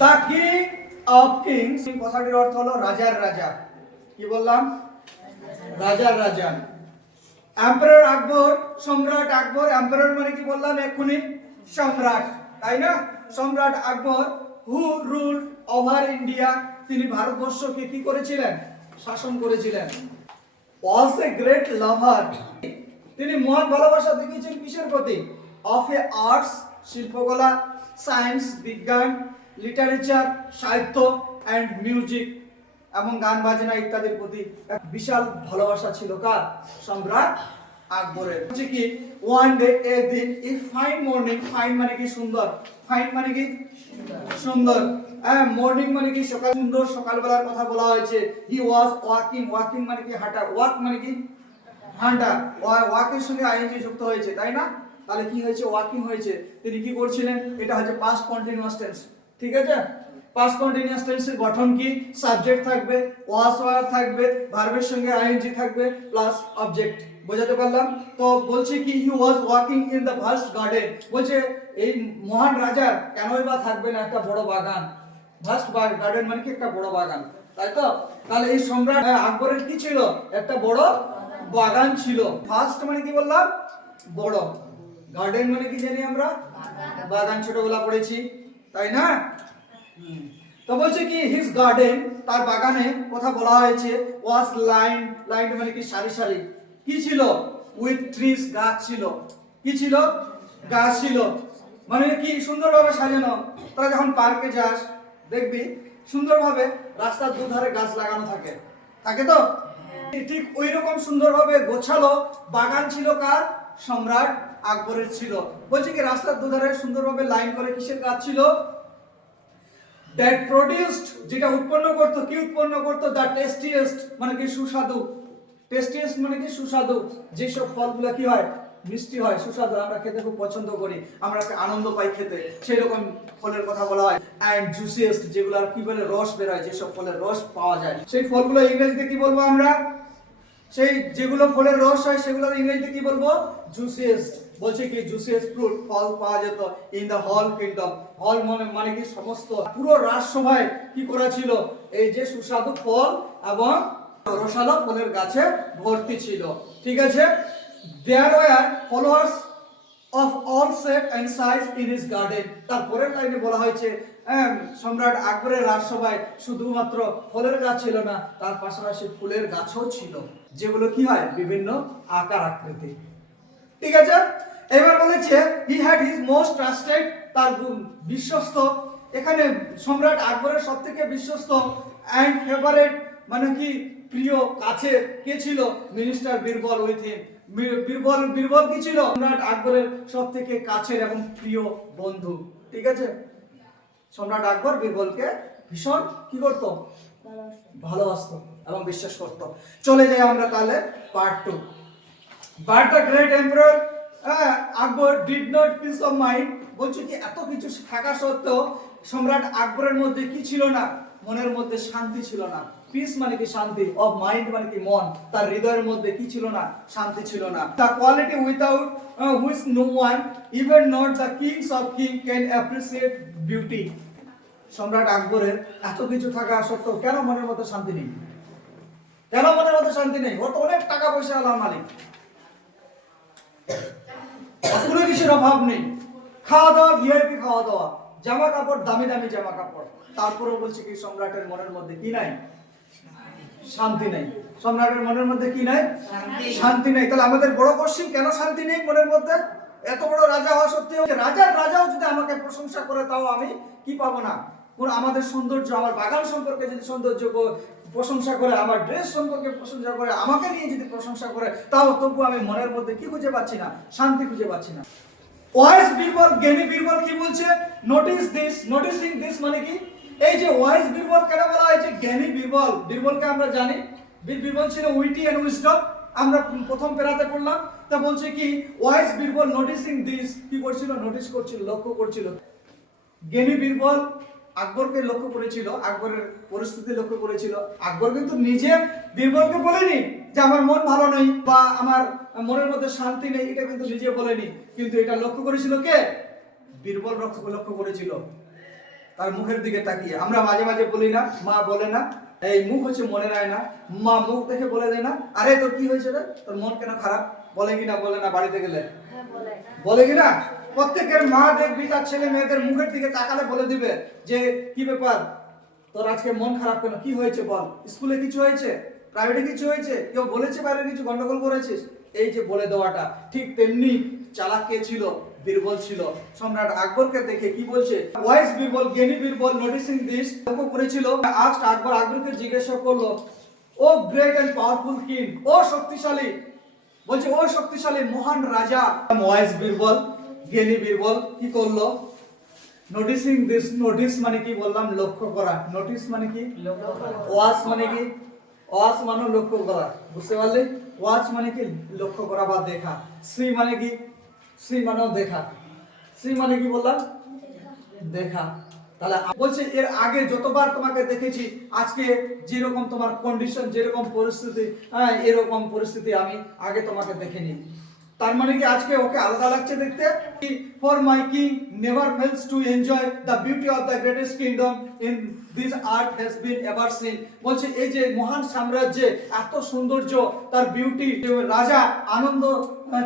The king of Kings কথাটির অর্থ হলো রাজার রাজা। কি বললাম? রাজার রাজা। এম্পারার আকবর, সম্রাট আকবর। এম্পারার মানে কি বললাম এক্ষুনি? সম্রাট, তাই না? সম্রাট আকবর হু রুল ওভার ইন্ডিয়া, তিনি ভারতবর্ষকে কি করেছিলেন? শাসন করেছিলেন। ওয়াজ এ গ্রেট লাভার, তিনি মহান ভালোবাসা দেখিয়েছেন কিসের প্রতি? অফ এ আর্টস, শিল্পকলা, সায়েন্স, বিজ্ঞান, লিটারেচার, সাহিত্য অ্যান্ড মিউজিক, এবং গান বাজনা ইত্যাদির প্রতি এক বিশাল ভালোবাসা ছিল কার? সম্রাট আকবরের। হচ্ছে কি ওয়ান ডে, একদিন, ই ফাইন মর্নিং, ফাইন মানে কি সুন্দর, ফাইন মানে কি সুন্দর, মর্নিং মানে কি সকাল, সুন্দর সকালবেলার কথা বলা হয়েছে। হি ওয়াজ ওয়াকিং, ওয়াকিং মানে কি হাঁটা, ওয়াক মানে কি হাঁটা, ওয়াকের সঙ্গে আইএনজি যুক্ত হয়েছে, তাই না? তাহলে কি হয়েছে? ওয়াকিং হয়েছে। তিনি কি করছিলেন? এটা হচ্ছে পাস্ট কন্টিনিউয়াস টেন্স, ঠিক আছে? পাস্ট কন্টিনিউয়াস টেন্সের গঠন কি? সাবজেক্ট থাকবে, ওয়াজ ওয়ার থাকবে, ভার্বের সঙ্গে আইএনজি থাকবে প্লাস অবজেক্ট। বোঝাতে পারলাম? তো বলছে কি he was walking in the vast garden, বলছে এই মহান রাজার কেনই বা থাকবে না একটা বড় বাগান। ভাস্ট গার্ডেন মানে কি একটা বড় বাগান, তাই তো? তাহলে এই সম্রাট আকবরের কি ছিল? একটা বড় বাগান ছিল। ফার্স্ট মানে কি বললাম? বড়। গার্ডেন মানে কি জানি আমরা? বাগান, ছোটবেলা পড়েছি, তাই না? তো বলছে কি হিজ গার্ডেন, তার বাগানে কথা বলা হয়েছে ওয়াজ লাইন, লাইন মানে কি সারি সারি, কি ছিল? উইথ ট্রিজ, গাছ ছিল। কি ছিল? গাছ ছিল। মানে কি সুন্দরভাবে সাজানো। তোরা যখন পার্কে যাস দেখবি সুন্দরভাবে রাস্তার দুধারে গাছ লাগানো থাকে, থাকে তো? ঠিক ওই রকম সুন্দরভাবে গোছালো বাগান ছিল কার? সম্রাট আকবরের ছিল। বলছে কি রাস্তার দুধারে সুন্দরভাবে লাইন করে কিসের গাছ ছিল? দ্যাট প্রোডিউসড, যেটা উৎপন্ন করতো, কি উৎপন্ন করতো? দ্য টেস্টিয়েস্ট মানে কি সুস্বাদু, টেস্টিয়েস্ট মানে কি সুস্বাদু, যেসব ফলগুলো কি হয়? মিষ্টি হয়, সুস্বাদু, আমরা খেতে খুব পছন্দ করি, আমরা আনন্দ পাই খেতে, সেই রকম ফলের কথা বলা হয়। অ্যান্ড জুসিয়েস্ট, যেগুলো কি বলে? রস বের হয়, যেসব ফলের রস পাওয়া যায়, সেই ফলগুলো ইংরেজিতে কি বলবো আমরা? সেই যেগুলো ফলের রস হয় সেগুলোর ইংরেজিতে কি বলবো? জুসিয়েস্ট। বলছে কি জুসিয়েস্ট ফ্রুট, ফল পাওয়া যেত ইন দ্য হল কিংডম। হল মানে কি সমস্ত, পুরো রাজসভায় কি করা ছিল? এই যে সুস্বাদু ফল এবং রসালো ফলের গাছে ভর্তি ছিল, ঠিক আছে? There were followers of all shape and size in his garden. তারপরের লাইনে বলা হয়েছে সম্রাট আকবরের রাজসভায় শুধুমাত্র ফলের গাছ ছিল না, তার পাশাপাশি ফুলের গাছও ছিল, যেগুলো কি হয়? বিভিন্ন আকার আকৃতি, ঠিক আছে? এবার বলেছে he had his most trusted, তার বিশ্বস্ত, এখানে সম্রাট আকবরের সবথেকে বিশ্বস্ত এন্ড ফেভারিট মানে কি প্রিয়, কাছে কে ছিল? Minister Birbal with him. Birbal কি ছিল? সম্রাট আকবরের সবথেকে কাছের এবং প্রিয় বন্ধু, ঠিক আছে? সম্রাট আকবর বীরবলকে ভীষণ কি করতো? ভালোবাসতো এবং বিশ্বাস করতো। চলে যাই আমরা তাহলে part 2। But the great emperor Akbar did not piece of mind, বলছে কি এত কিছু থাকা সত্ত্বেও সম্রাট আকবরের মধ্যে কি ছিল না? মনের মধ্যে শান্তি ছিল না। পিস মানে কি শান্তি, অফ মাইন্ড মানে কি মন, তার হৃদয়ের মধ্যে কি ছিল না? শান্তি ছিল না। The quality without which no one even not the kings of king can appreciate beauty. সম্রাট আকবরের এত কিছু থাকা সত্ত্বেও কেন মনের মধ্যে শান্তি নেই? কেন মনের মধ্যে শান্তি নেই? ওর তো অনেক টাকা পয়সা আল্লাহর মালিক, কোনো কিছুর অভাব নেই, খাওয়া দাওয়া ভিআইপি খাওয়া দাওয়া, জামা কাপড় দামি দামি জামা কাপড়, তারপরেও বলছে কি সম্রাটের মনের মধ্যে কি নাই? শান্তি নেই। সম্রাটের মনের মধ্যে কি নাই? শান্তি নেই। তাহলে আমাদের বড় কোশ্চেন, কেন শান্তি নেই মনের মধ্যে? এত বড় রাজা হওয়া সত্ত্বেও, রাজার রাজাও যদি আমাকে প্রশংসা করে তাও আমি কি পাবো না? আমাদের সৌন্দর্য, আমার বাগান সম্পর্কে যদি সৌন্দর্য প্রশংসা করে, আমার ড্রেস সম্পর্কে প্রশংসা করে, আমাকে নিয়ে যদি প্রশংসা করে, তাও তবু আমি মনের মধ্যে কি খুঁজে পাচ্ছি না? শান্তি খুঁজে পাচ্ছি না। ওয়াইজ বীরবল, জ্ঞানী বীরবল কি বলছে? নোটিস দিস, নোটিসিং দিস মানে কি? এই যে ওয়াইজ বীরবল কেন বলা হয়েছে জ্ঞানী বীরবল? বীরবলকে আমরা জানি বীরবল ছিল উইটি এন্ড উইজডম, আমরা প্রথম পেরাতে পড়লাম। তা বলছে কি ওয়াইজ বীরবল নোটিসিং দিস, কি করছিল? নোটিস করছিল, লক্ষ্য করছিল। জ্ঞানী বীরবল আকবরকে লক্ষ্য করেছিল, আকবরের পরিস্থিতি লক্ষ্য করেছিল। আকবর কিন্তু নিজে বীরবলকে বলেনি যে আমার মন ভালো নেই বা আমার মনের মধ্যে শান্তি নেই, এটা কিন্তু নিজে বলেনি, কিন্তু এটা লক্ষ্য করেছিল কে? বীরবল লক্ষ্য করেছিল। তার মুখের দিকে তাকিয়ে। আমরা মাঝে মাঝে বলি না, মা বলে না, এই মুখ হচ্ছে মনের আয়না, মা মুখ দেখে বলে দেয় না, আরে তোর কি হয়েছে রে, তোর মন কেন খারাপ, বলে কিনা বলে না বাড়িতে গেলে? বলে কিনা? প্রত্যেকের মা দেখবি তার ছেলে মেয়েদের মুখের দিকে তাকালে বলে দিবে যে কি ব্যাপার, তোর আজকে মন খারাপ কেন, কি হয়েছে বল, স্কুলে কিছু হয়েছে, প্রাইভেটে কিছু হয়েছে, কেউ বলেছে বাইরে কিছু গন্ডগোল করেছিস, এই যে বলে দেওয়াটা। ঠিক তেমনি চালাক কে ছিল? বীরবল ছিল। সম্রাট আকবরকে দেখে কি বলছে, ওয়াইস বীরবল, জ্ঞানী বীরবল নোটিসিং দিস, লক্ষ্য করেছিল, আস্কড আকবর, আকবরকে জিজ্ঞাসা করলো, ও গ্রেট এন্ড পাওয়ারফুল কিং, ও শক্তিশালী, বলছে ও শক্তিশালী মহান রাজা। ওয়াইস বীরবল, জ্ঞানী বীরবল কি করলো? নোটিসিং দিস, নোটিস মানে কি বললাম? লক্ষ্য করা। নোটিস মানে কি? ওয়াচ মানে কি? ওয়াচ মানে লক্ষ্য করা, বুঝতে পারলে? ওয়াচ মানে কি? লক্ষ্য করা বা দেখা। সি মানে কি? সি মানেও দেখা। সি মানে কি বললাম? দেখা। তাহলে বলছে এর আগে যতবার তোমাকে দেখেছি, আজকে যেরকম তোমার কন্ডিশন, যেরকম পরিস্থিতি, হ্যাঁ এরকম পরিস্থিতি আমি আগে তোমাকে দেখিনি। তার মানে কি আজকে ওকে আলাদা লাগছে দেখতে? For my king never fails to enjoy the beauty of the greatest kingdom in this earth has been ever seen. বলছে এই যে মহান সাম্রাজ্যে এত সৌন্দর্য, তার বিউটি, রাজা আনন্দ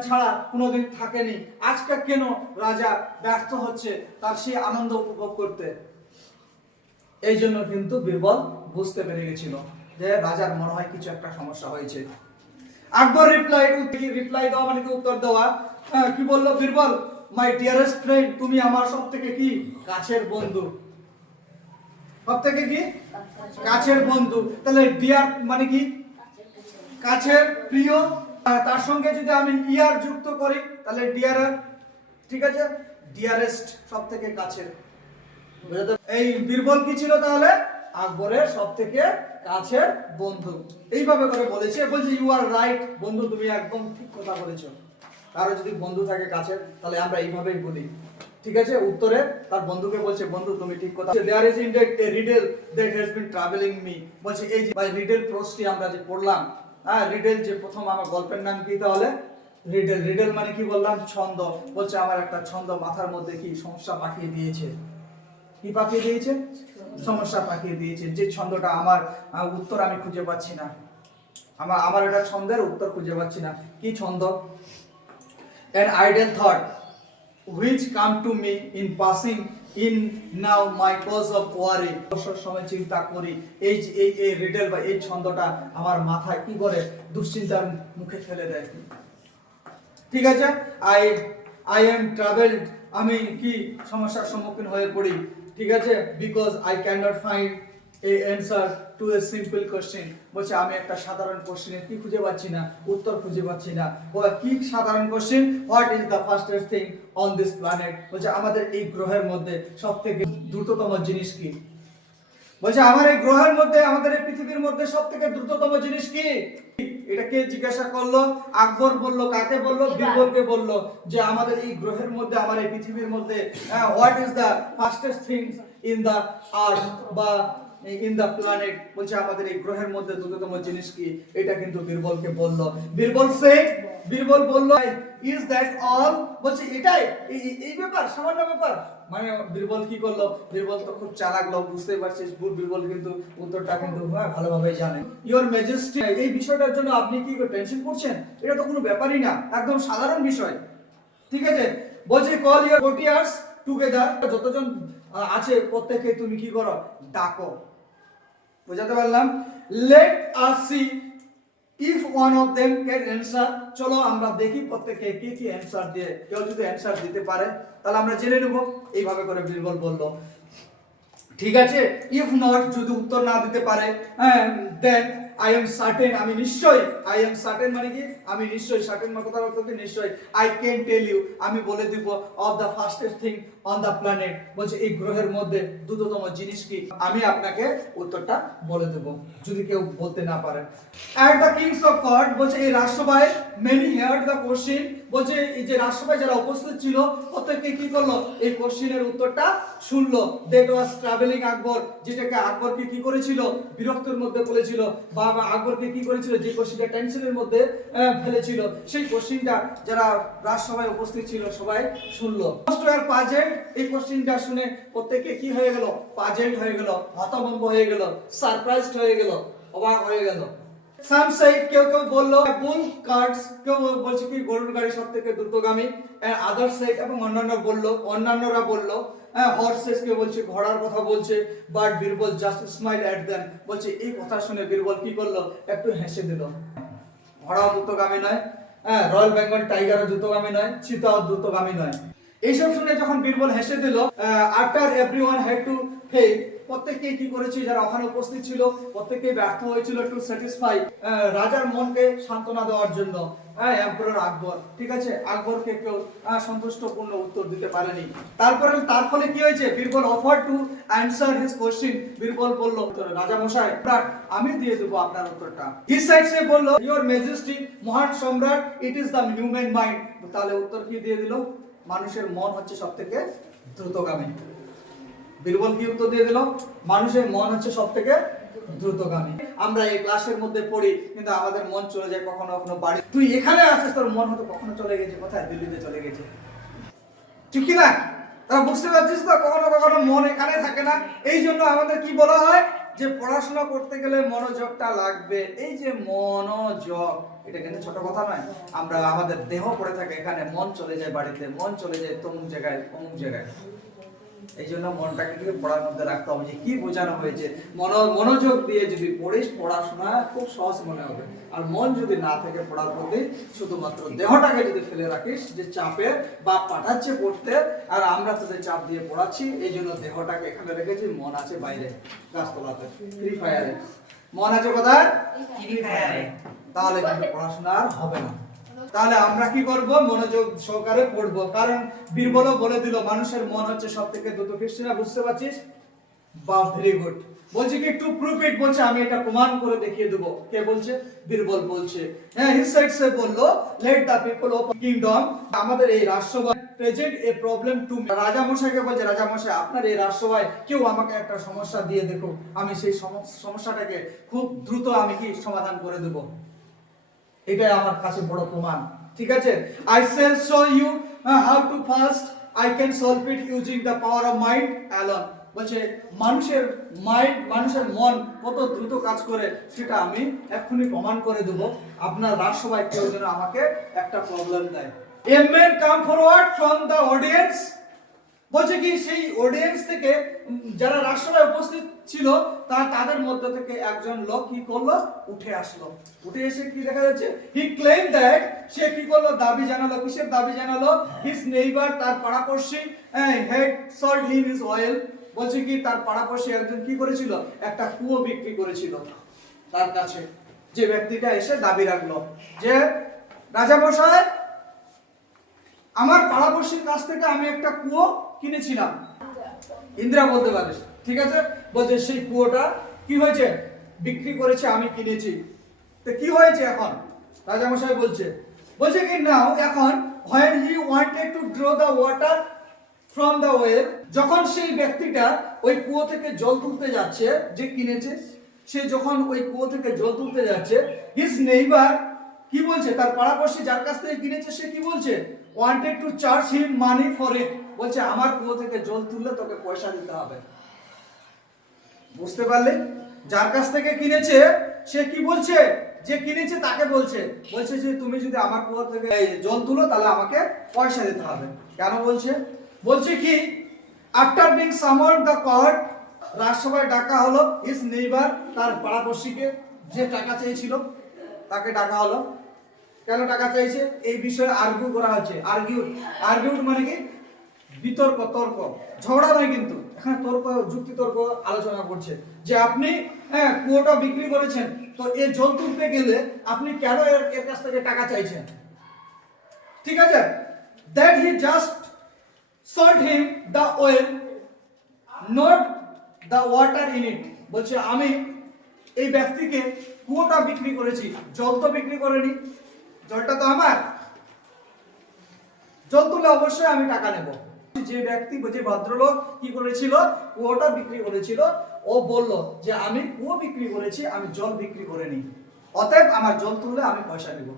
ছাড়া কোনোদিন থাকেনি। আজকে কেন রাজা ব্যর্থ হচ্ছে তার সেই আনন্দ উপভোগ করতে? এই জন্য কিন্তু বীরবল বুঝতে পেরে গেছিল যে রাজার মনে হয় কিছু একটা সমস্যা হয়েছে। আকবর রিপ্লাই দেওয়া মানে কি উত্তর দেওয়া। কি বললো বীরবল? মাই ডিয়ারেস্ট ফ্রেন্ড, তুমি আমার সব থেকে কি কাছের বন্ধু। সব থেকে কি কাছের বন্ধু। তাহলে ডিয়ার মানে কি? কাছের, প্রিয়। তার সঙ্গে যদি আমি ইয়ার যুক্ত করি তাহলে ডিয়ারার, ঠিক আছে? ডিয়ারেস্ট সব থেকে কাছের। এই বীরবল কি ছিল তাহলে? আকবরের সব থেকে কাছের বন্ধু। এইভাবে করে বলেছে, বলছে ইউ আর রাইট, বন্ধু তুমি একদম ঠিক কথা বলেছো। কারো যদি বন্ধু থাকে কাছের তাহলে আমরা এইভাবেই বলি, ঠিক আছে? উত্তরে তার বন্ধুকে বলছে, বন্ধু তুমি ঠিক কথা। There is indeed a riddle that has been travelling me. বলছে এই যে বাই রিডল প্রোস্টটি আমরা যে পড়লাম, হ্যাঁ রিডল যে প্রথম আমার গল্পের নাম কি তাহলে? রিডল। রিডল মানে কি বললাম? ছন্দ। বলছে আমার একটা ছন্দ মাথার মধ্যে কি সমস্যা পাঠিয়ে দিয়েছে। কি পাঠিয়ে দিয়েছে? সমস্যা পাঠিয়ে দিয়েছে। যে ছন্দটা আমার উত্তর আমি খুঁজে পাচ্ছি না, আমার এটা ছন্দের উত্তর খুঁজে পাচ্ছি না। কি ছন্দ? an idle thought which come to me in passing in now my cause of worry. অবসর সময় চিন্তা করি, এই এই রিডল বা এই ছন্দটা আমার মাথায় কি করে দুশ্চিন্তার মুখে ফেলে দেয়। ঠিক আছে? I am troubled, আমি কি সমস্যার সম্মুখীন হয়ে পড়ি, ঠিক আছে? because I cannot find a answer to a simple question. বলছে আমি একটা সাধারণ কোশ্চেনের কি খুঁজে পাচ্ছি না, উত্তর খুঁজে পাচ্ছি না। কি সাধারণ question? What is the fastest thing on this planet. বলছে আমাদের এই গ্রহের মধ্যে সবথেকে দ্রুততম জিনিস কি? বলছে আমার এই গ্রহের মধ্যে, আমাদের এই পৃথিবীর মধ্যে সবথেকে দ্রুততম জিনিস কি? এটা কে জিজ্ঞাসা করলো? আকবর বলল। কাকে বলল? বীরবলকে বলল যে আমাদের এই গ্রহের মধ্যে, আমার এই পৃথিবীর মধ্যে what is the fastest things in the earth বা ইন দ্য প্ল্যানেট। বলছে আমাদের এই গ্রহের মধ্যে দ্রুততম জিনিস কি? এটা কিন্তু বীরবলকে বলল। বীরবল বলল ইজ দ্যাট অল। বলছে এটাই, এই ব্যাপার, সামান্য ব্যাপার। মানে বীরবল কি করলো? বীরবল তো খুব চালাক লোক, বুঝতে পারছিস? বীরবল কিন্তু উত্তরটা কিন্তু ভালোভাবে জানে। ইওর ম্যাজেস্টি, এই বিষয়টার জন্য আপনি কি টেনশন করছেন? এটা তো কোনো ব্যাপারই না, একদম সাধারণ বিষয়, ঠিক আছে? বলছে কল ইওর কোর্টিয়ার্স টুগেদার, যতজন আছে প্রত্যেককে তুমি কি করো? ডাকো। বুঝাতে পারলাম? Let us see if one of them can answer. চলো আমরা দেখি প্রত্যেককে কি কি অ্যানসার দিয়ে। কেউ যদি অ্যানসার দিতে পারে তাহলে আমরা জেনে নেব। এইভাবে করে বীরবল বলল, ঠিক আছে? ইফ নট, যদি উত্তর না দিতে পারে, দেন আই এম সার্টেন, আমি নিশ্চয়। আই এম সার্টেন মানে কি? আমি নিশ্চয়। সার্টেন মানে কথার অর্থ কি? নিশ্চয়। আই ক্যান টেল ইউ, আমি বলে দিব, of the fastest thing on the planet. বলছে এই গ্রহের মধ্যে দ্রুততম জিনিস কি? আমি আপনাকে উত্তরটা বলে দেব যদি কেউ বলতে না পারে। At the kings of court, বলছে এই রাজসভায় মেনি হার্ড দ্য কোশ্চেন। বলছে এই যে রাজসভায় যারা উপস্থিত ছিল প্রত্যেককে কি করলো? এই কোশ্চেনের উত্তরটা শুনলো। দ্যাট ওয়াজ ট্রাভেলিং আকবর, যেটাকে আকবরকে কি করেছিল? বিরক্তের মধ্যে ফেলেছিল, বা আকবরকে কি করেছিল? যে কোশ্চেনটা টেনশনের মধ্যে ফেলেছিল, সেই কোশ্চেনটা যারা রাজসভায় উপস্থিত ছিল সবাই শুনলো। মোস্ট ওয়ার প্রেজেন্ট এই কোশ্চেনটা শুনে প্রত্যেকে কি হয়ে গেল, পাজেল হয়ে গেল, হতভম্ব হয়ে গেল, সারপ্রাইজড হয়ে গেল, অবাক হয়ে গেল। সাম সাইড কেউ কেউ বললো বুল কার্টস, কেউ বলছে কি গরুর গাড়ি সবথেকে দ্রুতগামী, আদার সাইড এবং অন্যান্যরা বললো হর্সেস, কেউ বলছে ঘোড়ার কথা বলছে, but Birbal just smile at them, বলছে এই কথা শুনে বীরবল কি করলো, একটু হেসে দিল। ঘোড়াও দ্রুতগামী নয়, রয়্যাল বেঙ্গল টাইগারও দ্রুতগামী নয়, চিতাও দ্রুতগামী নয়। এইসব শুনে যখন বীরবল হেসে দিল, after everyone had to fail, প্রত্যেককেই কি করেছে, যারা ওখানে উপস্থিত ছিল প্রত্যেককেই ব্যর্থ হয়েছিল টু স্যাটিসফাই, রাজার মনকে সান্ত্বনা দেওয়ার জন্য, এম্পারার আকবর, ঠিক আছে, আকবরকে কেউ সন্তুষ্টপূর্ণ উত্তর দিতে পারেনি। তার ফলে কি হয়েছে, Birbal offer to answer his question, Birbal বলল রাজা মশাই আমি দিয়ে দেব আপনার উত্তরটা। হিজ সাইড সে বলল ইওর ম্যাজেস্টি, মহান সম্রাট, it is the human mind, তাহলে উত্তর কি দিয়ে দিল, মানুষের মন হচ্ছে সবথেকে দ্রুতগামী। বীরবল কি উত্তর দিয়ে দিল, মানুষের মন হচ্ছে সবথেকে দ্রুতগামী। আমরা এই ক্লাসের মধ্যে পড়ি কিন্তু আমাদের মন চলে যায় কখনো কখনো বাড়ি, তুই এখানে আসিস তোর মন হয়তো কখনো চলে গেছে কোথায়, দিল্লিতে চলে গেছে, ঠিক কি না? তারা বুঝতে পারছিস তো, কখনো কখনো মন এখানে থাকে না। এই জন্য আমাদের কি বলা হয় যে পড়াশোনা করতে গেলে মনোযোগটা লাগবে। এই যে মনোযোগ, এটা কিন্তু ছোট কথা নয়। আমরা আমাদের দেহ পড়ে থাকে এখানে, মন চলে যায় বাড়িতে, মন চলে যায় তমুক জায়গায় অমুক জায়গায়। এই জন্য মনটাকে কি পড়ার মধ্যে রাখতে হবে, যে কি বোঝানো হয়েছে। মনোযোগ দিয়ে যদি পড়িস, পড়াশোনা খুব সহজ মনে হবে। আর মন যদি না থাকে পড়ার প্রতি, শুধুমাত্র দেহটাকে যদি ফেলে রাখিস, যে চাপে বাপ পাঠাচ্ছে পড়তে আর আমরা তোদের চাপ দিয়ে পড়াচ্ছি, এই জন্য দেহটাকে এখানে রেখেছি, মন আছে বাইরে গাছতলাতে ফ্রি ফায়ারে। মন আছে কোথায়, ফ্রি ফায়ারে। তাহলে কিন্তু পড়াশোনা আর হবে না। তাহলে আমরা কি করব, মনোযোগ সহকারে পড়বো। কারণ বীরবলও বলে দিল মানুষের মন হচ্ছে সবথেকে দ্রুত। ক্রিস্টিনা বুঝতে পারছিস? বাহ, ভেরি গুড। বলছে কি টু প্রুভ ইট, বলছে আমি এটা প্রমাণ করে দেখিয়ে দেব। কে বলছে? বীরবল বলছে। হ্যাঁ, হিজ সাইড সে বলল let the people of kingdom, আমাদের এই রাষ্ট্রসভায় প্রেজেন্ট এ প্রবলেম টু, রাজা মশাইকে বলছে রাজা মশাই আপনার এই রাষ্ট্রসভায় কেউ আমাকে একটা সমস্যা দিয়ে দেখো, আমি সেই সমস্যাটাকে খুব দ্রুত আমি কি সমাধান করে দেব। এটাই আমার কাছে বড় প্রমাণ, ঠিক আছে। I shall show you how to fast I can solve it using the power of mind alone, বলছে মানুষের মাইন্ড, মানুষের মন কত দ্রুত কাজ করে সেটা আমি এক্ষুনি প্রমাণ করে দেব। আপনার রাজসভায় কেউ যেন আমাকে একটা প্রবলেম দেয়। A man come forward from the audience, বলছে কি সেই অডিয়েন্স থেকে যারা রাজসভায় উপস্থিত ছিল তাদের মধ্যে থেকে একজন লোক কি করলো, উঠে আসলো। উঠে এসে কি দেখা যাচ্ছে, হি ক্লেম দ্যাট, সে কি করলো, দাবি জানালো। কিসের দাবি জানালো? হিজ নেইবার, তার পাড়াপড়শি, had sold him his oil, বলছে কি তার পাড়াপড়শি একজন কি করেছিল, একটা কুয়ো বিক্রি করেছিল তার কাছে। যে ব্যক্তিটা এসে দাবি রাখলো যে রাজা মশাই আমার পাড়াপড়শির কাছ থেকে আমি একটা কুয়ো কিনেছিলাম। ইন্দিরা বলতে পারিস, ঠিক আছে। বলছে সেই কুয়োটা কি হয়েছে, বিক্রি করেছে, আমি কিনেছি। তো কি হয়েছে এখন? রাজামশাই বলছে কি নাও এখন, when he wanted to draw the water from the well, যখন সেই ব্যক্তিটা ওই কুয়ো থেকে জল তুলতে যাচ্ছে, যে কিনেছে সে যখন ওই কুয়ো থেকে জল তুলতে যাচ্ছে, his neighbor কি বলছে, তার পাড়াপড়শি যার কাছ থেকে কিনেছে সে কি বলছে, wanted to charge him money for it, বলছে আমার কুয়ো থেকে জল তুললে তোকে পয়সা দিতে হবে। বুঝতে পারলে? যার কাছ থেকে কিনেছে সে কি বলছে, যে কিনেছে তাকে বলছে যে তুমি যদি আমার কুয়ো থেকে জল তুলো তাহলে আমাকে পয়সা দিতে হবে। কেন বলছে কি আফটার বিং সামার্ড দ্য কোর্ট, রাজসভায় ডাকা হলো হিজ নেইবার, তার পাড়াপড়শিকে যে টাকা চেয়েছিল তাকে ডাকা হলো। কেন টাকা চাইছে? এই বিষয়ে আর্গিউ করা হচ্ছে। আর্গিউড মানে কি বিতর্ক, তর্ক, ঝগড়া নয় কিন্তু এখানে যুক্তি তর্ক আলোচনা করছে যে আপনি কুয়োটা বিক্রি করেছেন, তো এই জল তুলতে গেলে আপনি কেন এর কাছ থেকে টাকা চাইছেন, ঠিক আছে। That he just sold him the oil, not the water in it, বলছে আমি এই ব্যক্তিকে কুয়োটা বিক্রি করেছি, জল তো বিক্রি করিনি, জলটা তো আমার, জল তুলে অবশ্যই আমি টাকা নেব। যে ব্যক্তি, যে ভদ্রলোক কি করেছিল, কুয়োটা বিক্রি করেছিল, ও বলল যে আমি কুয়ো বিক্রি করেছি, আমি জল বিক্রি করিনি, অতএব আমার জল তুললে আমি পয়সা দেব।